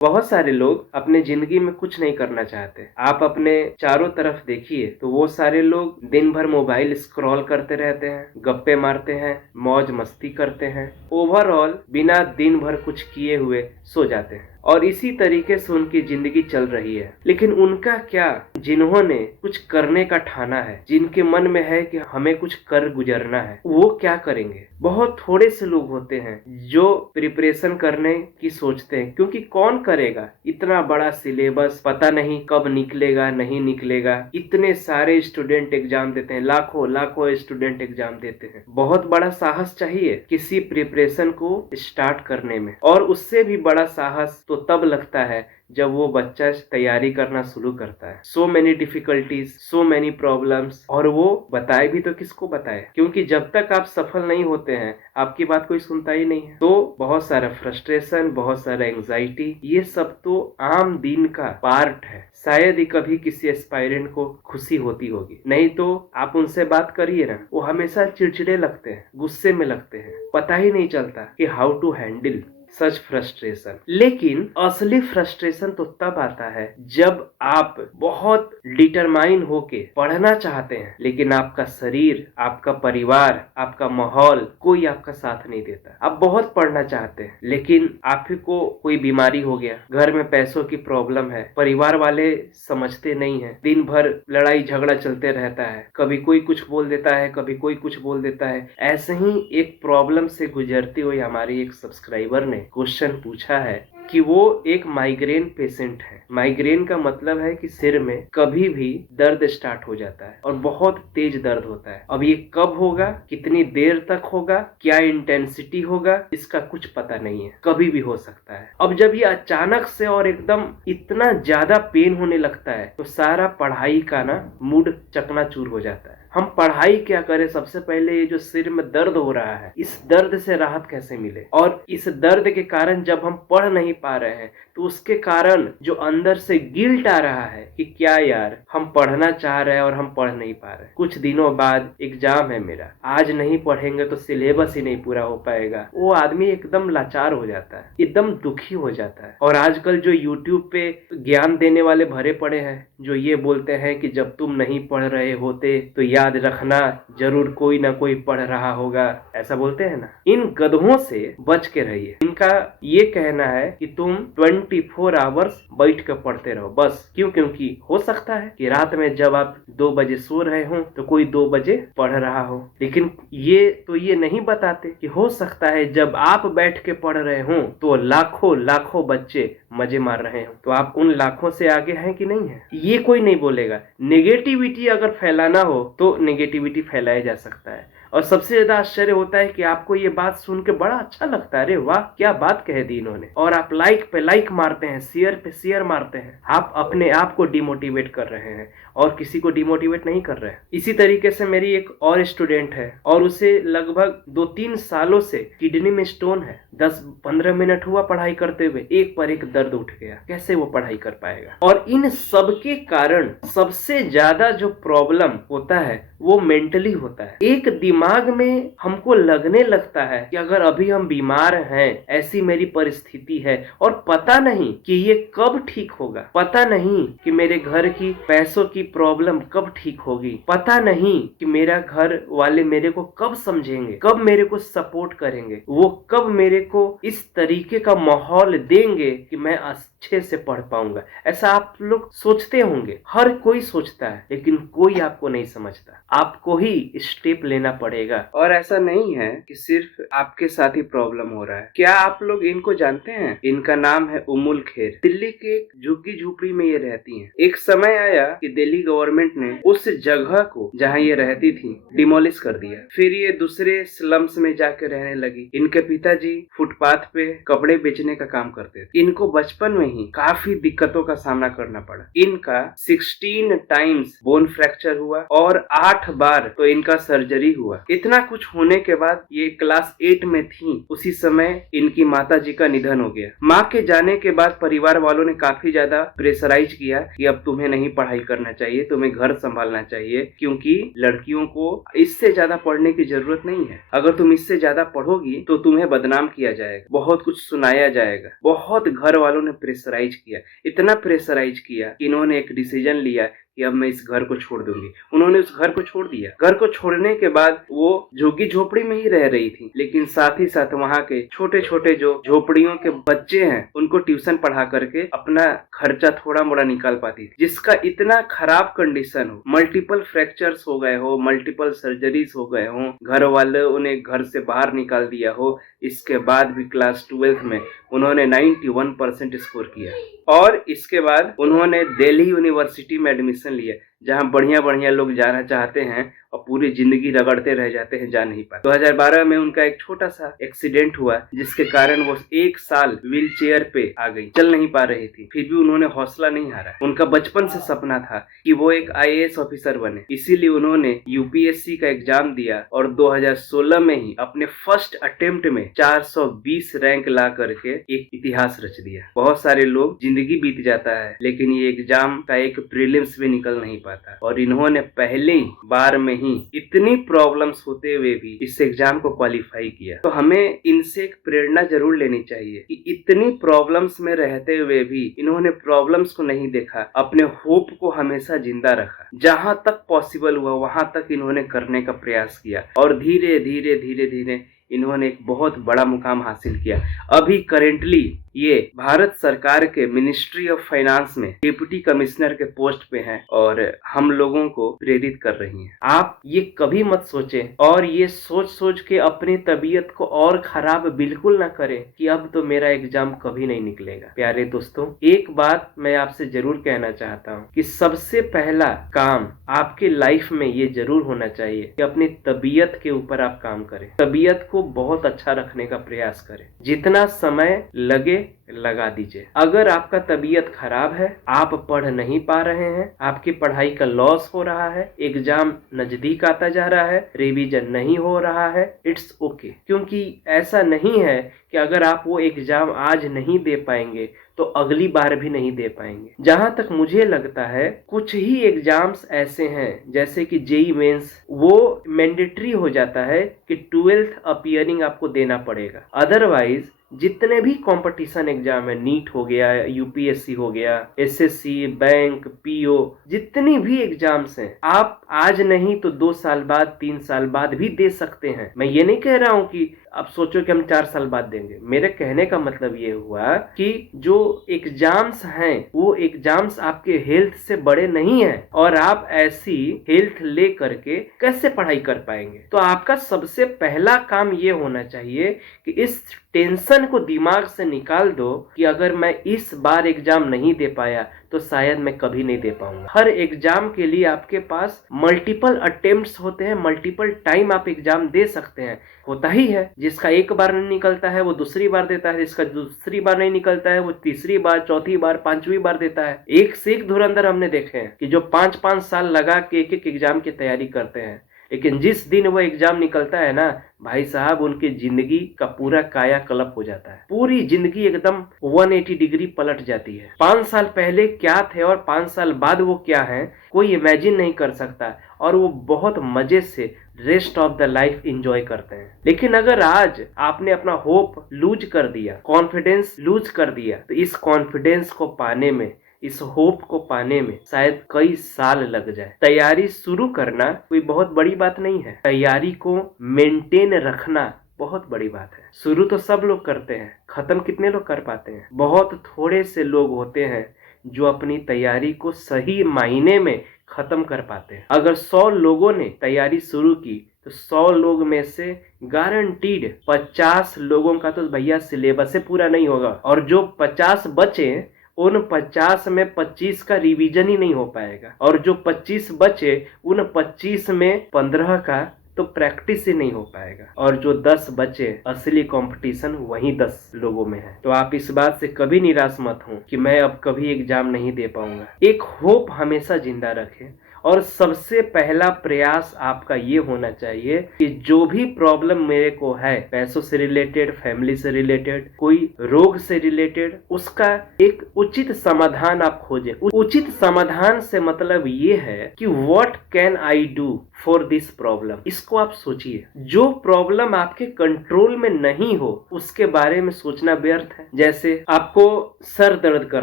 बहुत सारे लोग अपने जिंदगी में कुछ नहीं करना चाहते। आप अपने चारों तरफ देखिए तो वो सारे लोग दिन भर मोबाइल स्क्रॉल करते रहते हैं, गप्पे मारते हैं, मौज मस्ती करते हैं, ओवरऑल बिना दिन भर कुछ किए हुए सो जाते हैं और इसी तरीके से उनकी जिंदगी चल रही है। लेकिन उनका क्या, जिन्होंने कुछ करने का ठाना है, जिनके मन में है कि हमें कुछ कर गुजरना है, वो क्या करेंगे? बहुत थोड़े से लोग होते हैं जो प्रिपरेशन करने की सोचते हैं, क्योंकि कौन करेगा इतना बड़ा सिलेबस, पता नहीं कब निकलेगा नहीं निकलेगा। इतने सारे स्टूडेंट एग्जाम देते हैं, लाखों लाखों स्टूडेंट एग्जाम देते हैं। बहुत बड़ा साहस चाहिए किसी प्रिपरेशन को स्टार्ट करने में, और उससे भी बड़ा साहस तो तब लगता है जब वो बच्चा तैयारी करना शुरू करता है। So many difficulties, so many problems, और वो बताए भी तो किसको बताए, क्योंकि जब तक आप सफल नहीं होते हैं आपकी बात कोई सुनता ही नहीं है। तो बहुत सारा फ्रस्ट्रेशन, बहुत सारा एंजाइटी, ये सब तो आम दिन का पार्ट है। शायद ही कभी किसी एस्पायरेंट को खुशी होती होगी, नहीं तो आप उनसे बात करिए ना, वो हमेशा चिड़चिड़े लगते हैं, गुस्से में लगते हैं, पता ही नहीं चलता कि how to handle such frustration. लेकिन असली फ्रस्ट्रेशन तो तब आता है जब आप बहुत डिटरमाइन होके पढ़ना चाहते हैं, लेकिन आपका शरीर, आपका परिवार, आपका माहौल, कोई आपका साथ नहीं देता। आप बहुत पढ़ना चाहते हैं लेकिन आपको कोई बीमारी हो गया, घर में पैसों की प्रॉब्लम है, परिवार वाले समझते नहीं है, दिन भर लड़ाई झगड़ा चलते रहता है, कभी कोई कुछ बोल देता है, कभी कोई कुछ बोल देता है। ऐसे ही एक प्रॉब्लम से गुजरती हुई हमारी एक सब्सक्राइबर ने क्वेश्चन पूछा है कि वो एक माइग्रेन पेशेंट है। माइग्रेन का मतलब है कि सिर में कभी भी दर्द स्टार्ट हो जाता है और बहुत तेज दर्द होता है। अब ये कब होगा, कितनी देर तक होगा, क्या इंटेंसिटी होगा, इसका कुछ पता नहीं है, कभी भी हो सकता है। अब जब ये अचानक से और एकदम इतना ज्यादा पेन होने लगता है तो सारा पढ़ाई का ना मूड चकनाचूर हो जाता है। हम पढ़ाई क्या करें, सबसे पहले ये जो सिर में दर्द हो रहा है, इस दर्द से राहत कैसे मिले, और इस दर्द के कारण जब हम पढ़ नहीं पा रहे हैं तो उसके कारण जो अंदर से गिल्ट आ रहा है कि क्या यार, हम पढ़ना चाह रहे हैं और हम पढ़ नहीं पा रहे, कुछ दिनों बाद एग्जाम है मेरा, आज नहीं पढ़ेंगे तो सिलेबस ही नहीं पूरा हो पाएगा। वो आदमी एकदम लाचार हो जाता है, एकदम दुखी हो जाता है। और आजकल जो यूट्यूब पे ज्ञान देने वाले भरे पड़े हैं, जो ये बोलते हैं कि जब तुम नहीं पढ़ रहे होते तो याद रखना जरूर कोई ना कोई पढ़ रहा होगा, ऐसा बोलते हैं ना, इन गधों से बच के रहिए। इनका ये कहना है कि तुम 24 आवर्स बैठ कर पढ़ते रहो बस। क्यों? क्योंकि हो सकता है कि रात में जब आप 2 बजे सो रहे हो तो कोई 2 बजे पढ़ रहा हो। लेकिन ये नहीं बताते कि हो सकता है जब आप बैठ के पढ़ रहे हो तो लाखों लाखों बच्चे मजे मार रहे हो, तो आप उन लाखों से आगे हैं कि नहीं है, ये कोई नहीं बोलेगा। नेगेटिविटी अगर फैलाना हो तो नेगेटिविटी फैलाया जा सकता है। और सबसे ज्यादा आश्चर्य होता है कि आपको ये बात सुन के बड़ा अच्छा लगता है, अरे वाह क्या बात कह दी इन्होंने, और आप लाइक पे लाइक मारते हैं, शेयर पे शेयर मारते हैं। आप अपने आप को डिमोटिवेट कर रहे हैं और किसी को डिमोटिवेट नहीं कर रहे हैं। इसी तरीके से मेरी एक और स्टूडेंट है और उसे लगभग 2-3 सालों से किडनी में स्टोन है। 10-15 मिनट हुआ पढ़ाई करते हुए, एक पर एक दर्द उठ गया, कैसे वो पढ़ाई कर पाएगा? और इन सबके कारण सबसे ज्यादा जो प्रॉब्लम होता है वो मेंटली होता है। एक दिमाग में हमको लगने लगता है कि अगर अभी हम बीमार हैं, ऐसी मेरी परिस्थिति है और पता नहीं कि ये कब ठीक होगा, पता नहीं कि मेरे घर की पैसों की प्रॉब्लम कब ठीक होगी, पता नहीं कि मेरा घर वाले मेरे को कब समझेंगे, कब मेरे को सपोर्ट करेंगे, वो कब मेरे को इस तरीके का माहौल देंगे कि मैं अच्छे से पढ़ पाऊंगा। ऐसा आप लोग सोचते होंगे, हर कोई सोचता है, लेकिन कोई आपको नहीं समझता। आपको ही स्टेप लेना पड़ेगा। और ऐसा नहीं है कि सिर्फ आपके साथ ही प्रॉब्लम हो रहा है। क्या आप लोग इनको जानते हैं? इनका नाम है उम्मुल खैर। दिल्ली के एक झुग्गी झोपड़ी में ये रहती हैं। एक समय आया कि दिल्ली गवर्नमेंट ने उस जगह को जहाँ ये रहती थी डिमोलिश कर दिया। फिर ये दूसरे स्लम्स में जाकर रहने लगी। इनके पिताजी फुटपाथ पे कपड़े बेचने का काम करते थे। इनको बचपन में ही काफी दिक्कतों का सामना करना पड़ा। इनका 16 टाइम्स बोन फ्रैक्चर हुआ और 8 बार तो इनका सर्जरी हुआ। होगा। इतना कुछ होने के बाद ये क्लास 8 में थी, उसी समय इनकी माता जी का निधन हो गया। माँ के जाने के बाद परिवार वालों ने काफी ज्यादा प्रेशराइज किया कि अब तुम्हें नहीं पढ़ाई करना चाहिए, तुम्हें घर संभालना चाहिए, क्योंकि लड़कियों को इससे ज्यादा पढ़ने की जरूरत नहीं है। अगर तुम इससे ज्यादा पढ़ोगी तो तुम्हें बदनाम किया जाएगा, बहुत कुछ सुनाया जाएगा। बहुत घर वालों ने प्रेशराइज किया, इतना प्रेशराइज किया कि इन्होंने एक डिसीजन लिया कि अब मैं इस घर को छोड़ दूंगी। उन्होंने उस घर को छोड़ दिया। घर को छोड़ने के बाद वो झुग्गी झोपड़ी में ही रह रही थी, लेकिन साथ ही साथ वहाँ के छोटे छोटे जो झोपड़ियों के बच्चे हैं उनको ट्यूशन पढ़ा करके अपना खर्चा थोड़ा मोड़ा निकाल पाती थी। जिसका इतना खराब कंडीशन हो, मल्टीपल फ्रैक्चर्स हो गए हो, मल्टीपल सर्जरीज हो गए हो, घर वाले उन्हें घर से बाहर निकाल दिया हो, इसके बाद भी क्लास 12th में उन्होंने 91% स्कोर किया और इसके बाद उन्होंने दिल्ली यूनिवर्सिटी में एडमिशन लिया, जहां बढ़िया बढ़िया लोग जाना चाहते हैं और पूरी जिंदगी रगड़ते रह जाते हैं, जा नहीं पाते। 2012 में उनका एक छोटा सा एक्सीडेंट हुआ, जिसके कारण वो 1 साल व्हील चेयर पे आ गई, चल नहीं पा रही थी। फिर भी उन्होंने हौसला नहीं हारा। उनका बचपन से सपना था कि वो एक IAS ऑफिसर बने, इसीलिए उन्होंने UPSC का एग्जाम दिया और 2016 में ही अपने फर्स्ट अटेम्प्ट में 420 रैंक ला करके एक इतिहास रच दिया। बहुत सारे लोग जिंदगी बीत जाता है लेकिन ये एग्जाम का एक प्रीलिम्स भी निकल नहीं पाता, और इन्होंने पहले ही बार में ही इतनी प्रॉब्लम्स होते हुए भी इस एग्जाम को क्वालिफाई किया। तो हमें इनसे एक प्रेरणा जरूर लेनी चाहिए कि इतनी प्रॉब्लम्स में रहते हुए भी इन्होंने प्रॉब्लम्स को नहीं देखा, अपने होप को हमेशा जिंदा रखा। जहां तक पॉसिबल हुआ वहां तक इन्होंने करने का प्रयास किया और धीरे धीरे धीरे धीरे इन्होंने एक बहुत बड़ा मुकाम हासिल किया। अभी करेंटली ये भारत सरकार के मिनिस्ट्री ऑफ फाइनेंस में डिप्टी कमिश्नर के पोस्ट पे हैं और हम लोगों को प्रेरित कर रही हैं। आप ये कभी मत सोचें और ये सोच सोच के अपनी तबीयत को और खराब बिल्कुल ना करें कि अब तो मेरा एग्जाम कभी नहीं निकलेगा। प्यारे दोस्तों, एक बात मैं आपसे जरूर कहना चाहता हूँ कि सबसे पहला काम आपके लाइफ में ये जरूर होना चाहिए कि अपनी तबीयत के ऊपर आप काम करें, तबीयत को बहुत अच्छा रखने का प्रयास करें। जितना समय लगे लगा दीजिए। अगर आपका तबीयत खराब है, आप पढ़ नहीं पा रहे हैं, आपकी पढ़ाई का लॉस हो रहा है, एग्जाम नजदीक आता जा रहा है, रिवीजन नहीं हो रहा है, इट्स ओके। क्योंकि ऐसा नहीं है कि अगर आप वो एग्जाम आज नहीं दे पाएंगे तो अगली बार भी नहीं दे पाएंगे। जहां तक मुझे लगता है कुछ ही एग्जाम्स ऐसे हैं जैसे कि JEE मेंस, वो मैंडेटरी हो जाता है कि 12th अपीयरिंग आपको देना पड़ेगा। अदरवाइज जितने भी कंपटीशन एग्जाम है, नीट हो गया, UPSC हो गया, SSC, बैंक, PO, जितनी भी एग्जाम्स हैं आप आज नहीं तो 2 साल बाद 3 साल बाद भी दे सकते हैं। मैं ये नहीं कह रहा हूँ कि आप सोचो कि हम 4 साल बाद देंगे। मेरे कहने का मतलब ये हुआ कि जो एग्जाम्स हैं वो एग्जाम्स आपके हेल्थ से बड़े नहीं हैं और आप ऐसी हेल्थ ले करके कैसे पढ़ाई कर पाएंगे। तो आपका सबसे पहला काम ये होना चाहिए कि इस टेंशन को दिमाग से निकाल दो कि अगर मैं इस बार एग्जाम नहीं दे पाया तो शायद मैं कभी नहीं दे पाऊंगा। हर एग्जाम के लिए आपके पास मल्टीपल अटेम्प्ट्स होते हैं, मल्टीपल टाइम आप एग्जाम दे सकते हैं। होता ही है, जिसका एक बार नहीं निकलता है वो दूसरी बार देता है, जिसका दूसरी बार नहीं निकलता है वो तीसरी बार, चौथी बार, 5वीं बार देता है। एक से एक धुरंधर हमने देखे हैं कि जो 5-5 साल लगा के एक एक एग्जाम की तैयारी करते हैं, लेकिन जिस दिन वो एग्जाम निकलता है ना भाई साहब, उनकी जिंदगी का पूरा कायाकल्प हो जाता है। पूरी जिंदगी एकदम 180 डिग्री पलट जाती है। 5 साल पहले क्या थे और 5 साल बाद वो क्या है कोई इमेजिन नहीं कर सकता, और वो बहुत मजे से rest of the life enjoy करते हैं। लेकिन अगर आज आपने अपना होप लूज कर दिया, कॉन्फिडेंस लूज कर दिया, तो इस कॉन्फिडेंस को पाने में, इस होप को पाने में शायद कई साल लग जाए। तैयारी शुरू करना कोई बहुत बड़ी बात नहीं है, तैयारी को मेंटेन रखना बहुत बड़ी बात है। शुरू तो सब लोग करते हैं, खत्म कितने लोग कर पाते हैं? बहुत थोड़े से लोग होते हैं जो अपनी तैयारी को सही मायने में खत्म कर पाते हैं। अगर 100 लोगों ने तैयारी शुरू की तो 100 लोग में से गारंटीड 50 लोगों का तो भैया सिलेबस से पूरा नहीं होगा, और जो 50 बचे उन 50 में 25 का रिवीजन ही नहीं हो पाएगा, और जो 25 बचे उन 25 में 15 का तो प्रैक्टिस ही नहीं हो पाएगा, और जो 10 बचे असली कंपटीशन वही 10 लोगों में है। तो आप इस बात से कभी निराश मत हो कि मैं अब कभी एग्जाम नहीं दे पाऊंगा। एक होप हमेशा जिंदा रखें और सबसे पहला प्रयास आपका ये होना चाहिए कि जो भी प्रॉब्लम मेरे को है, पैसों से रिलेटेड, फैमिली से रिलेटेड, कोई रोग से रिलेटेड, उसका एक उचित समाधान आप खोजें। उचित समाधान से मतलब ये है कि what can I do for this problem. इसको आप सोचिए। जो प्रॉब्लम आपके कंट्रोल में नहीं हो उसके बारे में सोचना व्यर्थ है। जैसे आपको सर दर्द कर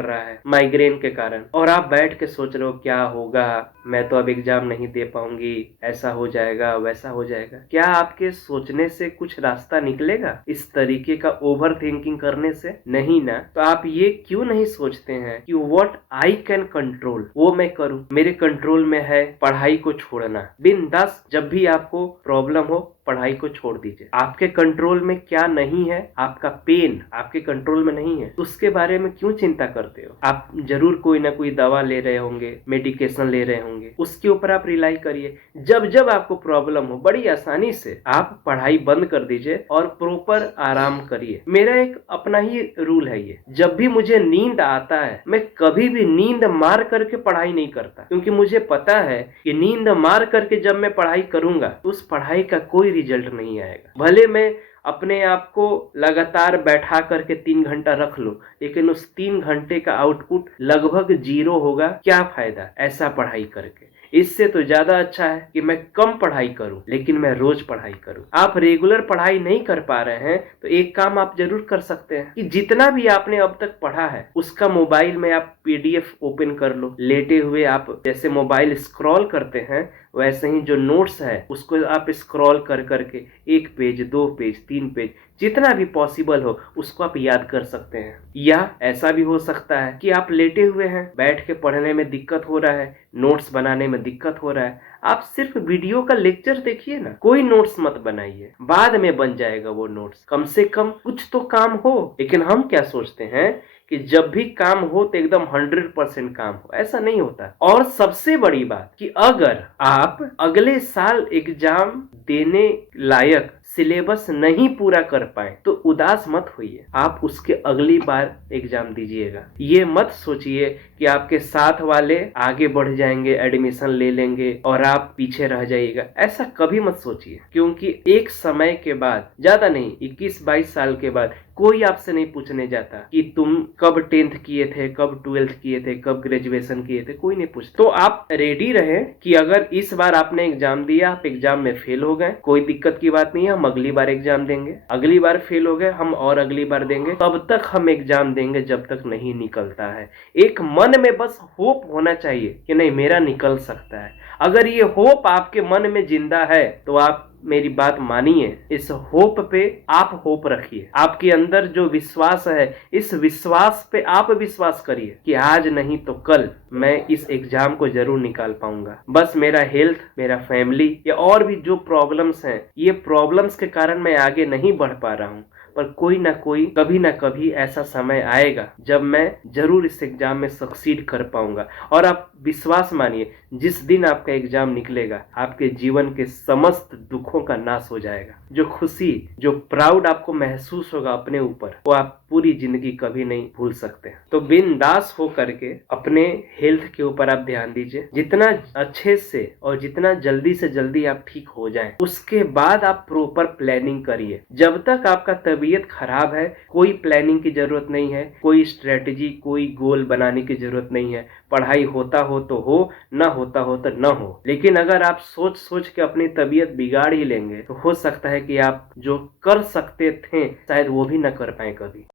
रहा है माइग्रेन के कारण, और आप बैठ के सोच रहे हो क्या होगा, मैं तो अब एग्जाम नहीं दे पाऊंगी, ऐसा हो जाएगा, वैसा हो जाएगा। क्या आपके सोचने से कुछ रास्ता निकलेगा इस तरीके का ओवर थिंकिंग करने से? नहीं ना। तो आप ये क्यों नहीं सोचते हैं कि व्हाट आई कैन कंट्रोल, वो मैं करूं। मेरे कंट्रोल में है पढ़ाई को छोड़ना। बिंदास जब भी आपको प्रॉब्लम हो पढ़ाई को छोड़ दीजिए। आपके कंट्रोल में क्या नहीं है, आपका पेन आपके कंट्रोल में नहीं है, तो उसके बारे में क्यों चिंता करते हो? आप जरूर कोई ना कोई दवा ले रहे होंगे, मेडिकेशन ले रहे होंगे, उसके ऊपर आप रिलाई करिए। जब जब आपको प्रॉब्लम हो बड़ी आसानी से आप पढ़ाई बंद कर दीजिए और प्रॉपर आराम करिए। मेरा एक अपना ही रूल है ये, जब भी मुझे नींद आता है मैं कभी भी नींद मार करके पढ़ाई नहीं करता, क्योंकि मुझे पता है कि नींद मार करके जब मैं पढ़ाई करूंगा उस पढ़ाई का कोई रिजल्ट नहीं आएगा। भले मैं अपने आप को लगातार बैठा करके 3 घंटा रख लो, लेकिन उस 3 घंटे का आउटपुट लगभग 0 होगा। क्या फायदा ऐसा पढ़ाई करके? इससे तो ज्यादा अच्छा है कि मैं कम पढ़ाई करूं लेकिन मैं रोज पढ़ाई करूं। आप रेगुलर पढ़ाई नहीं कर पा रहे हैं तो एक काम आप जरूर कर सकते हैं कि जितना भी आपने अब तक पढ़ा है उसका मोबाइल में आप पीडीएफ ओपन कर लो। लेटे हुए आप जैसे मोबाइल स्क्रॉल करते हैं वैसे ही जो नोट्स है उसको आप स्क्रॉल कर करके 1 पेज, 2 पेज, 3 पेज, जितना भी पॉसिबल हो उसको आप याद कर सकते हैं। या ऐसा भी हो सकता है कि आप लेटे हुए हैं, बैठ के पढ़ने में दिक्कत हो रहा है, नोट्स बनाने में दिक्कत हो रहा है, आप सिर्फ वीडियो का लेक्चर देखिए ना। कोई नोट्स मत बनाइए, बाद में बन जाएगा वो नोट्स। कम से कम कुछ तो काम हो। लेकिन हम क्या सोचते हैं कि जब भी काम हो तो एकदम 100% काम हो, ऐसा नहीं होता। और सबसे बड़ी बात कि अगर आप अगले साल एग्जाम देने लायक सिलेबस नहीं पूरा कर पाए तो उदास मत होइए, आप उसके अगली बार एग्जाम दीजिएगा। ये मत सोचिए कि आपके साथ वाले आगे बढ़ जाएंगे, एडमिशन ले लेंगे और आप पीछे रह जाइएगा। ऐसा कभी मत सोचिए, क्योंकि एक समय के बाद, ज्यादा नहीं 21-22 साल के बाद कोई आपसे नहीं पूछने जाता कि तुम कब 10th किए थे, कब 12th किए थे, कब ग्रेजुएशन किए थे, कोई नहीं पूछता। तो आप रेडी रहें कि अगर इस बार आपने एग्जाम दिया, आप एग्जाम में फेल हो गए, कोई दिक्कत की बात नहीं है, हम अगली बार एग्जाम देंगे। अगली बार फेल हो गए, हम और अगली बार देंगे। तब तक हम एग्जाम देंगे जब तक नहीं निकलता है। एक मन में बस होप होना चाहिए कि नहीं मेरा निकल सकता है। अगर ये होप आपके मन में जिंदा है तो आप मेरी बात मानिए, इस होप पे आप होप रखिए। आपके अंदर जो विश्वास है इस विश्वास पे आप विश्वास करिए कि आज नहीं तो कल मैं इस एग्जाम को जरूर निकाल पाऊंगा। बस मेरा हेल्थ, मेरा फैमिली या और भी जो प्रॉब्लम्स हैं, ये प्रॉब्लम्स के कारण मैं आगे नहीं बढ़ पा रहा हूँ, पर कोई ना कोई कभी ना कभी ऐसा समय आएगा जब मैं जरूर इस एग्जाम में सक्सीड कर पाऊंगा। और आप विश्वास मानिए, जिस दिन आपका एग्जाम निकलेगा आपके जीवन के समस्त दुखों का नाश हो जाएगा। जो खुशी, जो प्राउड आपको महसूस होगा अपने ऊपर, वो आप पूरी जिंदगी कभी नहीं भूल सकते। तो बिंदास हो करके अपने हेल्थ के ऊपर आप ध्यान दीजिए। जितना अच्छे से और जितना जल्दी से जल्दी आप ठीक हो जाएं, उसके बाद आप प्रॉपर प्लानिंग करिए। जब तक आपका तबीयत खराब है कोई प्लानिंग की जरूरत नहीं है, कोई स्ट्रेटेजी, कोई गोल बनाने की जरूरत नहीं है। पढ़ाई होता हो तो हो, ना होता हो तो ना हो। लेकिन अगर आप सोच सोच के अपनी तबीयत बिगाड़ ही लेंगे तो हो सकता है कि आप जो कर सकते थे शायद वो भी ना कर पाए कभी।